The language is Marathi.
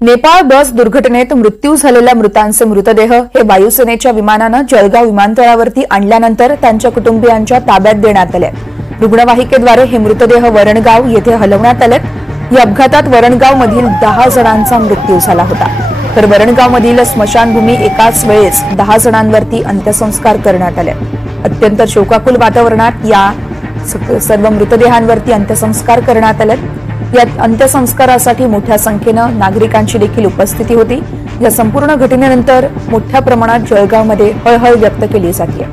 नेपाळ बस दुर्घटनेत मृत्यू झालेल्या मृतांचे मृतदेह हे वायुसेनेच्या विमानानं जळगाव विमानतळावरती आणल्यानंतर त्यांच्या कुटुंबियांच्या ताब्यात देण्यात आले। रुग्णवाहिकेद्वारे हे मृतदेह वरणगाव येथे हलवण्यात आले। या अपघातात वरणगावमधील 10 जणांचा मृत्यू झाला होता, तर वरणगावमधील स्मशानभूमी एकाच वेळेस 10 जणांवरती अंत्यसंस्कार करण्यात आले। अत्यंत शोकाकुल वातावरणात या सर्व मृतदेहांवरती अंत्यसंस्कार करण्यात आले। या अंत्यसंस्कारासाठी मोठ्या संख्येनं नागरिकांची देखील उपस्थिती होती। या संपूर्ण घटनेनंतर मोठ्या प्रमाणात जळगावमध्ये हळहळ व्यक्त केली जाते।